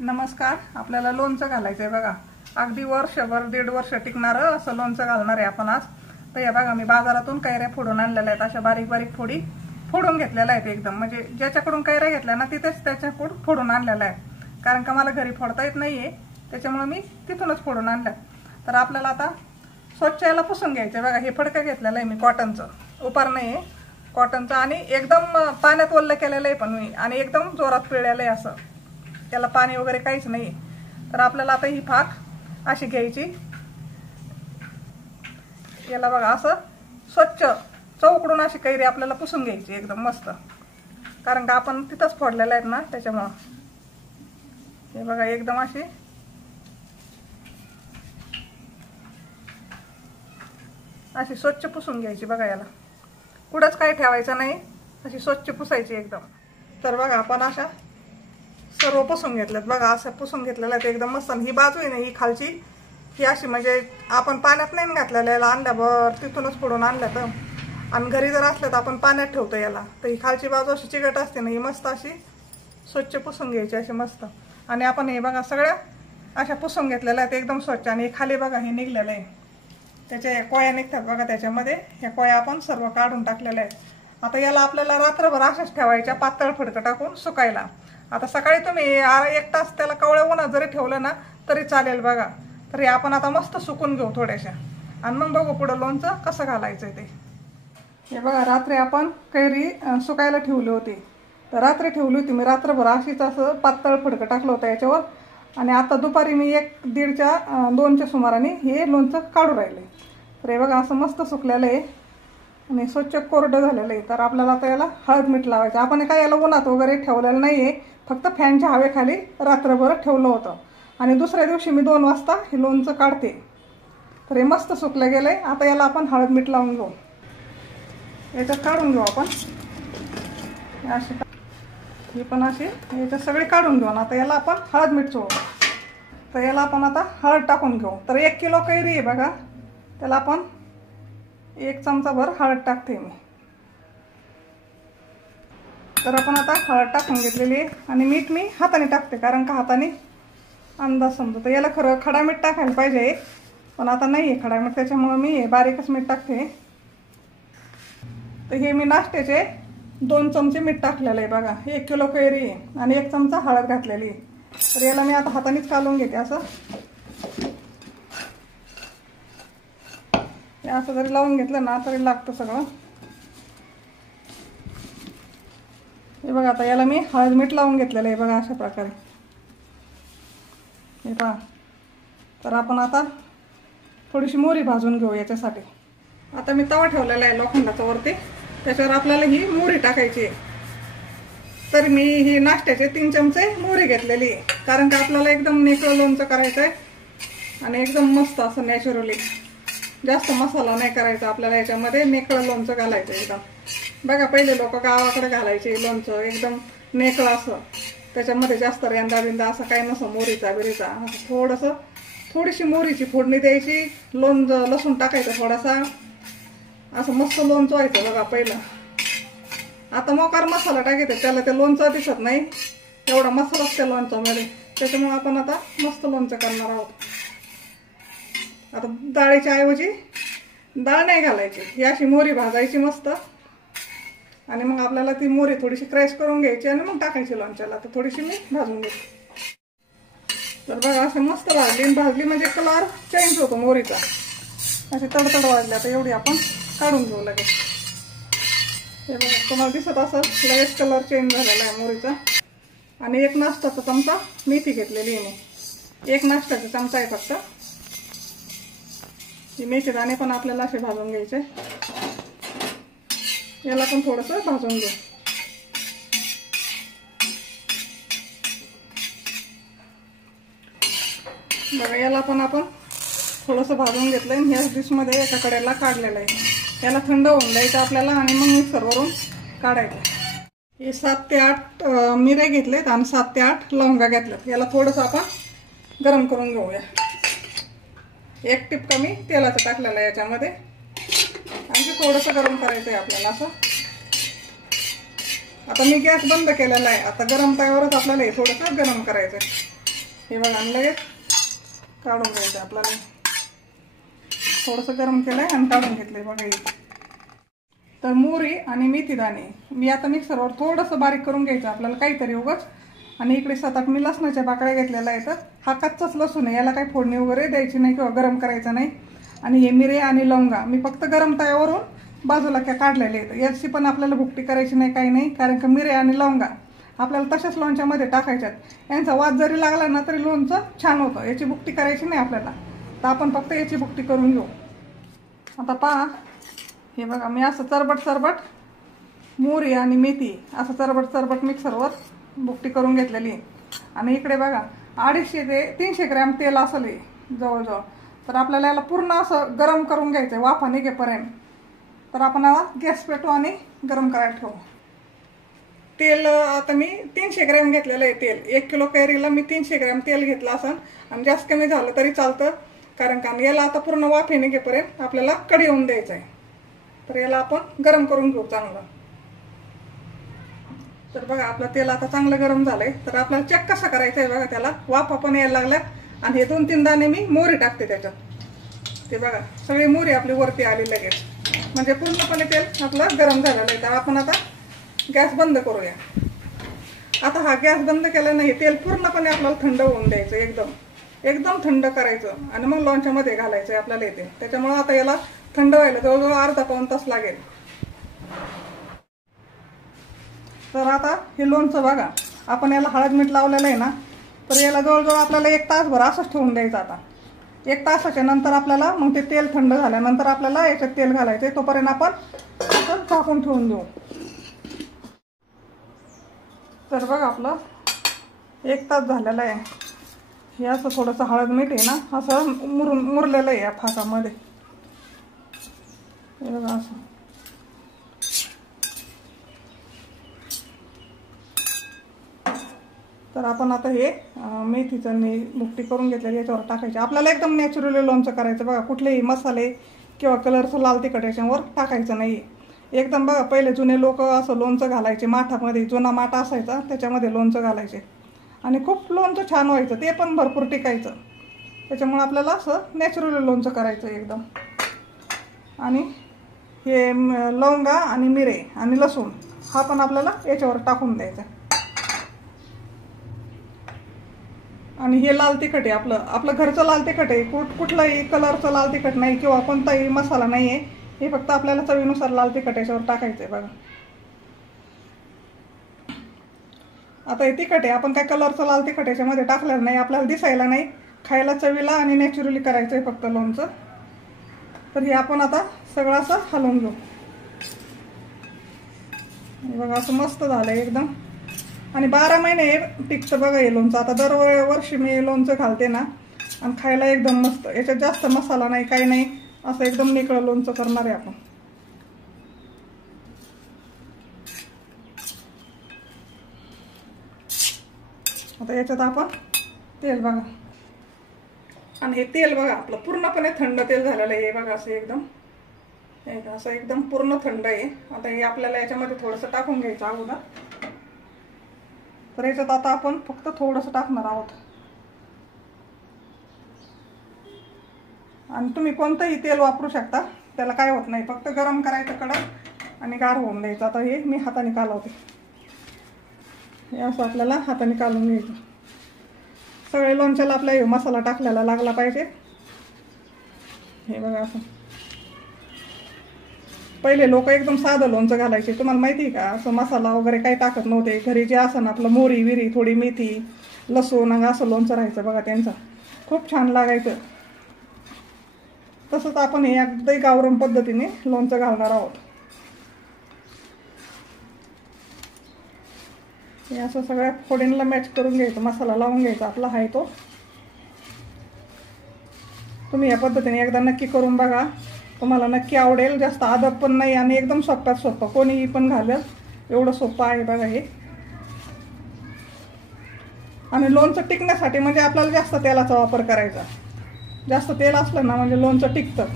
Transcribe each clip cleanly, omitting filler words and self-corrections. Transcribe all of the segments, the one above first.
नमस्कार. आपल्याला लोणचं घालायचंय बघा. अगदी वर्षभर 1.5 वर्ष टिकणारं असं लोणचं घालणार आहे आपण आज. तर हे बघा, मी बाजारातून कैऱ्या फोडून आणलेल्या आहेत. अशा बारीक बारीक फोडी फोडून घेतलेल्या आहेत एकदम. म्हणजे ज्याच्याकडून कैऱ्या घेतल्या ना तिथेच त्याच्याकडून फोडून आणलेल्या आहे. कारण का मला घरी फोडता येत नाहीये, त्याच्यामुळे मी तिथूनच फोडून आणल्या. तर आपल्याला आता स्वच्छ याला पुसून घ्यायचं बघा. हे फडकं घेतलेलं आहे मी कॉटनचं, उपार नाही आहे कॉटनचं. आणि एकदम पाण्यात ओलं केलेलं आहे पण मी, आणि एकदम जोरात पिळलेलं आहे असं. त्याला पाणी वगैरे काहीच नाही. तर आपल्याला आता ही फाक अशी घ्यायची. याला बघा असं स्वच्छ चौकडून अशी कैरी आपल्याला पुसून घ्यायची एकदम मस्त. कारण का आपण तिथंच फोडलेलं आहेत ना, त्याच्यामुळं हे बघा एकदम अशी स्वच्छ पुसून घ्यायची बघा. याला कुठंच काही ठेवायचं नाही, अशी स्वच्छ पुसायची एकदम. तर बघा आपण अशा सर्व पुसून घेतल्यात बघा. असं पुसून घेतलेलं आहे एकदम मस्त. ही बाजू आहे ना ही खालची, ही अशी म्हणजे आपण पाण्यात नाही घातलेलं, याला आणल्यावर तिथूनच फोडून आणलं. तर आणि घरी जर असलं तर आपण पाण्यात ठेवतो याला. तर ही खालची बाजू अशी चिकट असते ना, ही मस्त अशी स्वच्छ पुसून घ्यायची अशी मस्त. आणि आपण हे बघा सगळ्या अशा पुसून घेतलेल्या आहेत एकदम स्वच्छ. आणि खाली बघा हे निघलेलं आहे, त्याच्या कोया निघतात बघा त्याच्यामध्ये. ह्या कोया आपण सर्व काढून टाकलेल्या आहेत. आता याला आपल्याला रात्रभर अशाच ठेवायच्या, पातळ फडकं टाकून सुकायला. आता सकाळी तुम्ही 1 तास त्याला कवळ्या उन्हात जरी ठेवलं ना तरी चालेल बघा. तरी आपण आता मस्त सुकून घेऊ थोड्याशा, आणि मग बघू पुढं लोणचं कसं घालायचं ते. हे बघा, रात्री आपण कैरी सुकायला ठेवली होती. तर रात्री ठेवली होती मी रात्रभर अशीच, असं पातळ फडकं टाकलं होतं याच्यावर. आणि आता दुपारी मी 1:30 2च्या सुमाराने हे लोणचं काढू राहिले. तर हे बघा असं मस्त सुकलेलं आहे आणि स्वच्छ कोरडं झालेलं आहे. तर आपल्याला आता याला हळद मीठ लावायचं. आपण काय याला उन्हात वगैरे ठेवलेलं नाही आहे, फक्त फॅनच्या हवेखाली रात्रभर ठेवलं होतं. आणि दुसऱ्या दिवशी मी 2 वाजता हे लोणचं काढते. तर हे मस्त सुकलं गेलं आहे. आता याला आपण हळद मीठ लावून घेऊ. याच्यात काढून घेऊ आपण अशी, ही पण अशी याच्यात सगळे काढून घेऊ. आता याला आपण हळद मीठ चोळू. तर याला आपण आता हळद टाकून घेऊ. तर 1 किलो कैरी आहे बघा, त्याला आपण 1 चमचाभर हळद टाकते मी. तर आपण आता हळद टाकून घेतलेली आहे. आणि मीठ मी हाताने टाकते, कारण का हाताने अंदाज समजतो. याला खरं खडा मीठ टाकायला पाहिजे, पण आता नाही आहे खडा मीठ, त्याच्यामुळे मी बारीकच मीठ टाकते. तर हे मी नाश्त्याचे 2 चमचे मीठ टाकलेलं आहे बघा. 1 किलो कैरी आहे आणि 1 चमचा हळद घातलेली आहे. तर याला मी आता हातानेच कालवून घेते असं. असं जरी लावून घेतलं ना तरी लागतं सगळं. हे बघा, आता याला मी हळद मीठ लावून घेतलेलं आहे बघा अशा प्रकारे. हे पहा. तर आपण आता थोडीशी मोहरी भाजून घेऊ याच्यासाठी. आता मी तवा ठेवलेला आहे लोखंडाचा वरती, त्याच्यावर आपल्याला ही मोहरी टाकायची आहे. तर मी ही नाश्त्याचे 3 चमचे मोहरी घेतलेली आहे, कारण का आपल्याला एकदम नेकळं लोणचं करायचं आहे आणि एकदम मस्त असं नॅचरली. जास्त मसाला नाही करायचा आपल्याला याच्यामध्ये, नेकळं लोणचं घालायचं एकदम. बघा पहिले लोक गावाकडे घालायचे लोणचं एकदम नेकळं असं, त्याच्यामध्ये जास्त रेंदा बिंदा असं काही नसं, मोहरीचा बिरीचा. थोडंसं थोडीशी मोहरीची फोडणी द्यायची, लसूण टाकायचं थोडासा, असं मस्त लोणचं व्हायचं बघा पहिलं. आता मोकार मसाला टाकायचा, त्याला ते लोणचं दिसत नाही, एवढा मसालाच त्या लोणच्यामध्ये. त्याच्यामुळे आपण आता मस्त लोणचं करणार आहोत. आता डाळीच्या ऐवजी डाळ नाही घालायची, ही अशी मोहरी भाजायची मस्त. आणि मग आपल्याला ती मोहरी थोडीशी क्रॅश करून घ्यायची आणि मग टाकायची लोणच्याला. तर थोडीशी मी भाजून घेते. तर बघा असं मस्त भाजली म्हणजे कलर चेंज होतो मोहरीचा. अशी तडतड वाजली. आता एवढी आपण काढून घेऊ लगेच. हे बघा तुम्हाला दिसत असं लगेच कलर चेंज झालेला आहे मोहरीचा. आणि 1 नाश्त्याचा चमचा मेथी घेतलेली आहे मी. 1 नाश्त्याचा चमचा आहे फक्त. ही मेथी दाणे पण आपल्याला असे भाजून घ्यायचे. याला पण थोडंसं भाजून घेऊ. बघा याला पण आपण थोडंसं भाजून घेतलंय. ह्याच डिशमध्ये एका कडेला काढलेलं आहे. याला थंड होऊन द्यायचं आपल्याला आणि मग मिक्सरवरून काढायचं. हे 7 ते 8 मिरे घेतलेत आणि 7 ते 8 लवंगा घेतल्यात. याला थोडंसं आपण गरम करून घेऊया. 1 टिपका मी तेलाचं टाकलेलं आहे याच्यामध्ये, आणि ते थोडंसं गरम करायचं आहे आपल्याला असं. आता मी गॅस बंद केलेला आहे. आता गरम तव्यावरच आपल्याला हे थोडंसं गरम करायचं आहे. हे बघा आणि लगेच काढून घ्यायचं आपल्याला. थोडंसं गरम केलंय आणि काढून घेतलंय बघा. तर मोहरी आणि मेथी दाणे मी आता मिक्सरवर थोडंसं बारीक करून घ्यायचं आपल्याला काहीतरी उगाच. आणि इकडे 7-8 मी लसणाच्या पाकळ्या घेतलेल्या आहेत. हा कच्चाच लसूण आहे, याला काही फोडणी वगैरे द्यायची नाही किंवा गरम करायचं नाही. आणि हे मिरे आणि लवंगा मी फक्त गरम तव्यावरून बाजूला काढलेले आहेत. याची पण आपल्याला भुकटी करायची नाही, काही नाही, कारण का मिरे आणि लवंगा आपल्याला तशाच लोणच्यामध्ये टाकायच्यात. यांचा वास जरी लागला ना तरी लोणचं छान होतं. याची भुकटी करायची नाही आपल्याला, तर आपण फक्त याची भुकटी करून घेऊ. आता पहा, हे बघा मी असं चरबट मोहरी आणि मेथी असं चरबट मिक्सरवर भुकटी करून घेतलेली आहे. आणि इकडे बघा 250 ते 300 ग्रॅम तेल असेल जवळजवळ. तर आपल्याला याला पूर्ण असं गरम करून घ्यायचं आहे वाफा निघेपर्यंत. तर आपण गॅस पेटू आणि गरम करायला ठेवू. तेल आता मी 300 ग्रॅम घेतलेलं आहे तेल. 1 किलो कैरीला मी 300 ग्रॅम तेल घेतलं असं. आणि जास्त कमी झालं तरी चालतं, कारण का याला आता पूर्ण वाफे निघेपर्यंत आपल्याला कढी होऊन द्यायचं आहे. तर याला आपण गरम करून घेऊ चांगलं. तर बघा आपलं तेल आता चांगलं गरम झालंय. तर आपल्याला चेक कसा करायचा आहे बघा, त्याला वाफा पण यायला लागल्या. आणि हे 2-3 दाणे मी मोहरी टाकते त्याच्यात. ते बघा सगळी मोहरी आपली वरती आली लगेच, म्हणजे पूर्णपणे तेल आपलं गरम झालेलं आहे. तर आपण आता गॅस बंद करूया. आता हा गॅस बंद केला नाही, तेल पूर्णपणे आपल्याला थंड होऊन द्यायचं, एकदम थंड करायचं आणि मग लोणच्यामध्ये घालायचं आपल्याला येते. त्याच्यामुळे आता याला थंड व्हायला जवळजवळ अर्धा-पाऊण तास लागेल. तर आता हे लोणचं बघा, आपण याला हळद मीठ लावलेलं आहे ना, तर याला जवळजवळ आपल्याला 1 तासभर असंच ठेवून द्यायचं. आता 1 तासाच्या नंतर आपल्याला मग ते तेल थंड झाल्यानंतर आपल्याला याच्यात तेल घालायचं आहे. तोपर्यंत आपण असं झाकून ठेवून देऊ. तर बघा आपलं 1 तास झालेलं आहे. हे असं थोडंसं हळद मीठ आहे ना असं मुरलेलं आहे या फासामध्ये. हे बघा असं. तर आपण आता हे मेथीचं भुकटी करून घेतलेली याच्यावर टाकायची. आपल्याला एकदम नॅचरली लोणचं करायचं बघा. कुठलेही मसाले किंवा कलरचं लाल तिखट याच्यावर टाकायचं नाही. एकदम बघा पहिले जुने लोक असं लोणचं घालायचे माठामध्ये. जुना माठ असायचा त्याच्यामध्ये लोणचं घालायचे आणि खूप लोणचं छान व्हायचं, ते पण भरपूर टिकायचं. त्याच्यामुळे आपल्याला असं नॅचरली लोणचं करायचं एकदम. आणि हे लवंगा आणि मिरे आणि लसूण हा पण आपल्याला याच्यावर टाकून द्यायचा. आणि हे लाल तिखट आहे आपलं घरचं लाल तिखट आहे. कुठलाही कलरचं लाल तिखट नाही किंवा कोणताही मसाला नाही आहे. हे फक्त आपल्याला चवीनुसार लाल तिखट याच्यावर टाकायचं आहे बघा. आता हे तिखट आहे, आपण काय कलरचं लाल तिखट याच्यामध्ये टाकलेलं नाही. आपल्याला दिसायला नाही, खायला चवीला आणि नॅचरली करायचं आहे फक्त लोणचं. तर हे आपण आता सगळं असं हलवून घेऊ. बघा असं मस्त झालंय एकदम. आणि 12 महिने टिकतं बघा हे लोणचं. आता दरवर्षी मी लोणचं घालते ना आणि खायला एकदम मस्त. याच्यात जास्त मसाला नाही, काही नाही, असं एकदम निकळं लोणचं करणार आहे आपण. आता याच्यात आपण तेल बघा, आणि हे तेल बघा आपलं पूर्णपणे थंड तेल झालेलं आहे. बघा असं एकदम पूर्ण थंड आहे. आता हे आपल्याला याच्यामध्ये थोडंसं टाकून घ्यायचं अगोदर. तर याच्यात आता आपण फक्त थोडंसं टाकणार आहोत. आणि तुम्ही कोणतंही तेल वापरू शकता, त्याला काय होत नाही. फक्त गरम करायचं कडक आणि गार होऊन द्यायचं. आता हे मी हाताने कालवते. हे असं आपल्याला हाताने कालवून घ्यायचं. सगळे लोणच्याला आपला हे मसाला टाकलेला लागला पाहिजे. हे बघा असं. पहिले लोक एकदम साधं लोणचं घालायचे. तुम्हाला माहिती आहे का, असं मसाला वगैरे काही टाकत नव्हते. घरी जे असं ना आपलं मोहरी विरी थोडी मेथी लसूण आणि असं लोणचं राहायचं बघा त्यांचं. खूप छान लागायचं. तसंच आपण हे अगदी गावरान पद्धतीने लोणचं घालणार आहोत. हे असं सगळ्या फोडींना मॅच करून घ्यायचं, मसाला लावून घ्यायचा आपला आहे तो. तुम्ही या पद्धतीने एकदा नक्की करून बघा, तुम्हाला नक्की आवडेल. जास्त आदब पण नाही आणि एकदम सोप्यात सोपं, कोणीही पण घालेल एवढं सोपं आहे बघा हे. आणि लोणचं टिकण्यासाठी म्हणजे आपल्याला जास्त तेलाचा वापर करायचा. जास्त तेल असलं ना म्हणजे लोणचं टिकतं.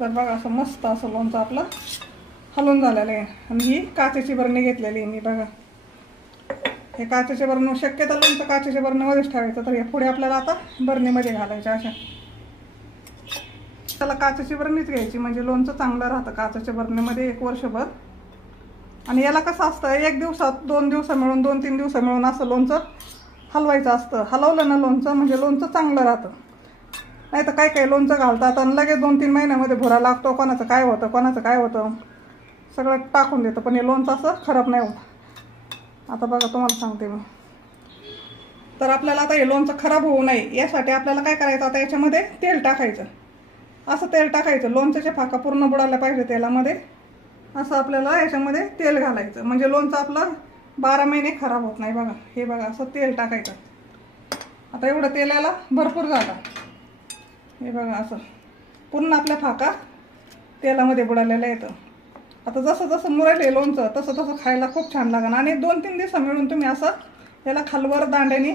तर बघा असं मस्त असं लोणचं आपलं हलवून झालेलं आहे. आणि ही काचेची बरणी घेतलेली आहे मी बघा. हे काचेचे बर्नर शक्यतो लोणचं काचेच्या बर्नरमध्येच ठेवायचं. तर हे पुढे आपल्याला आता बर्नीमध्ये घालायचं. अशा त्याला काचेची बरणीच घ्यायची म्हणजे लोणचं चांगलं राहतं काचेच्या बरणीमध्ये 1 वर्षभर. आणि याला कसं असतं 1 दिवसात 2 दिवस मिळून 2-3 दिवस मिळून असं लोणचं हलवायचं असतं. हलवलं ना लोणचं म्हणजे लोणचं चांगलं राहतं. नाही तर काही लोणचं घालतात आणि लगेच 2-3 महिन्यामध्ये भुरा लागतो. कोणाचं काय होतं सगळं टाकून देतं. पण हे लोणचं असं खराब नाही होत. आता बघा तुम्हाला सांगते मी. तर आपल्याला आता हे लोणचं खराब होऊ नये यासाठी आपल्याला काय करायचं, आता याच्यामध्ये तेल टाकायचं. असं तेल टाकायचं, लोणच्याचे फाका पूर्ण बुडायला पाहिजे तेलामध्ये. असं आपल्याला याच्यामध्ये तेल घालायचं म्हणजे लोणचं आपलं 12 महिने खराब होत नाही. बघा हे बघा असं तेल टाकायचं. आता एवढं तेल याला भरपूर झालं. हे बघा असं पूर्ण आपल्या फाका तेलामध्ये बुडालेलं येतं. आता जसं जसं मुरेल लोणचं तसं तसं खायला खूप छान लागेल. आणि 2-3 दिवस मिळून तुम्ही असं याला खालवर दांड्याने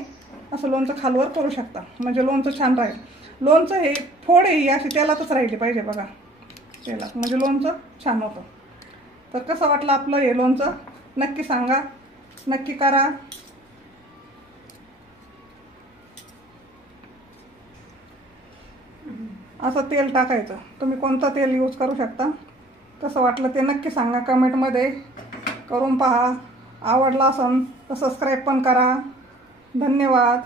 असं लोणचं खालवर करू शकता म्हणजे लोणचं छान राहील. लोणचं हे फोड ही अशी तेलातच राहिली पाहिजे बघा तेलात म्हणजे लोणचं छान होतं. तर कसं वाटलं आपलं हे लोणचं नक्की सांगा, नक्की करा. असं तेल टाकायचं. तुम्ही कोणतं तेल यूज करू शकता. कसं वाटलं ते नक्की सांगा कमेंटमध्ये. करून पहा. आवडला असेल तर सबस्क्राईब पण करा. धन्यवाद.